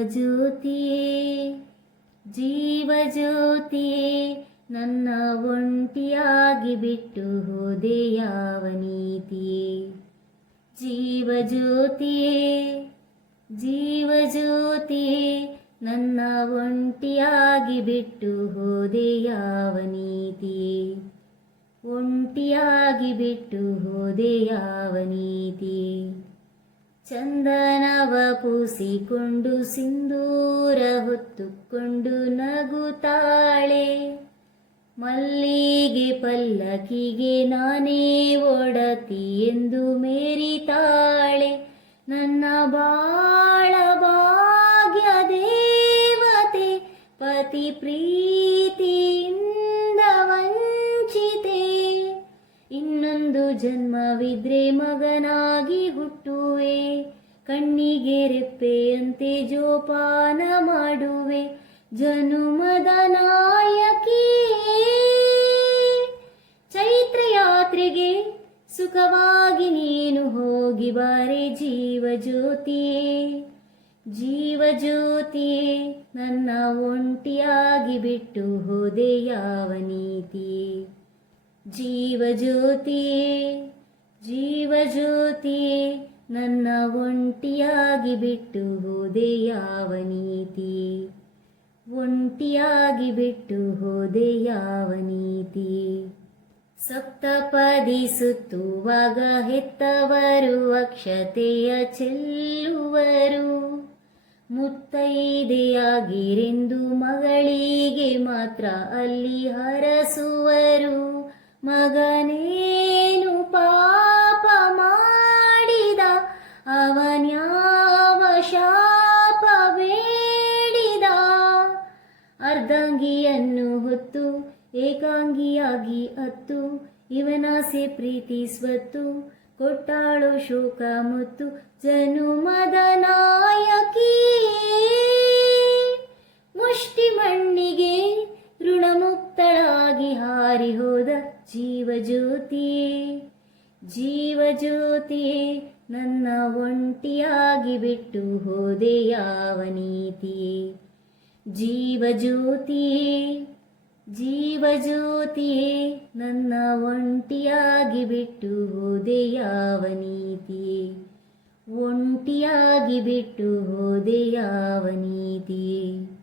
ಜೀವಜ್ಯೋತಿಯೇ ಜೀವಜ್ಯೋತಿಯೇ, ನನ್ನ ಒಂಟಿಯಾಗಿ ಬಿಟ್ಟು ಹೋದೆ ಯಾವ ನೀತಿಯೇ? ಜೀವಜ್ಯೋತಿಯೇ ಜೀವಜ್ಯೋತಿಯೇ, ನನ್ನ ಒಂಟಿಯಾಗಿ ಬಿಟ್ಟು ಹೋದೆ ಯಾವ ನೀತಿಯೇ? ಒಂಟಿಯಾಗಿ ಬಿಟ್ಟು ಹೋದೆ ಯಾವ ನೀತಿಯೇ? ಚಂದನವ ಪೂಸಿಕೊಂಡು ಸಿಂಧೂರ ಹೊತ್ತುಕೊಂಡು ನಗುತ್ತಾಳೆ. ಮಲ್ಲಿಗೆ ಪಲ್ಲಕಿಗೆ ನಾನೇ ಒಡತಿ ಎಂದು ಮೇರಿತಾಳೆ. ನನ್ನ ಬಾಳ ಭಾಗ್ಯ ದೇವತೆ, ಪತಿ ಪ್ರೀತಿಯಿಂದ ಜನ್ಮವಿದ್ರೆ ಮಗನಾಗಿ ಹುಟ್ಟುವೆ. ಕಣ್ಣಿಗೆ ರೆಪ್ಪೆಯಂತೆ ಜೋಪಾನ ಮಾಡುವೆ. ಜನುಮದ ನಾಯಕಿ. ಚೈತ್ರ ಯಾತ್ರೆಗೆ ಸುಖವಾಗಿ ನೀನು ಹೋಗಿ ಬಾರೆ ಜೀವ ಜ್ಯೋತಿಯೇ ಜೀವ ಜ್ಯೋತಿಯೇ ನನ್ನ ಒಂಟಿಯಾಗಿ ಬಿಟ್ಟು ಹೋದೆ ಯಾವ ನೀತಿಯೇ. ಜೀವ ಜ್ಯೋತಿ ಜೀವ ಜ್ಯೋತಿಯೇ ನನ್ನ ಒಂಟಿಯಾಗಿ ಬಿಟ್ಟು ಹೋದೆ ಯಾವ ನೀತಿ? ಒಂಟಿಯಾಗಿ ಬಿಟ್ಟು ಹೋದೆ ಯಾವ ನೀತಿ? ಸಪ್ತಪದಿ ಸುತ್ತುವಾಗ ಹೆತ್ತವರು, ಅಕ್ಷತೆಯ ಚೆಲ್ಲುವರು. ಮುತ್ತೈದೆಯಾಗಿರೆಂದು ಮಗಳಿಗೆ ಮಾತ್ರ ಅಲ್ಲಿ ಹರಸುವರು. ಮಗನೇನು ಪಾಪ ಮಾಡಿದ ಅವನ್ಯಾವ ಶಾಪ ಬೇಡಿದ? ಅರ್ಧಾಂಗಿಯನ್ನು ಹೊತ್ತು, ಏಕಾಂಗಿಯಾಗಿ ಅತ್ತು ಇವನಾಸೆ ಪ್ರೀತಿ ಸ್ವತ್ತು, ಕೊಟ್ಟಾಳು ಶೋಕ ಮುತ್ತು, ಜನುಮದ ನಾಯಕಿ. ಹೋದ ಜೀವ ಜ್ಯೋತಿ ಜೀವ ಜ್ಯೋತಿ ನನ್ನ ಒಂಟಿಯಾಗಿ ಬಿಟ್ಟು ಹೋದೆ ಯಾವ ನೀತಿಯೇ ಜೀವ ಜ್ಯೋತಿ ನನ್ನ ಒಂಟಿಯಾಗಿ ಬಿಟ್ಟು ಹೋದೆ ಯಾವ ನೀತಿಯೇ ಒಂಟಿಯಾಗಿ ಬಿಟ್ಟು ಹೋದೆ ಯಾವ ನೀತಿಯೇ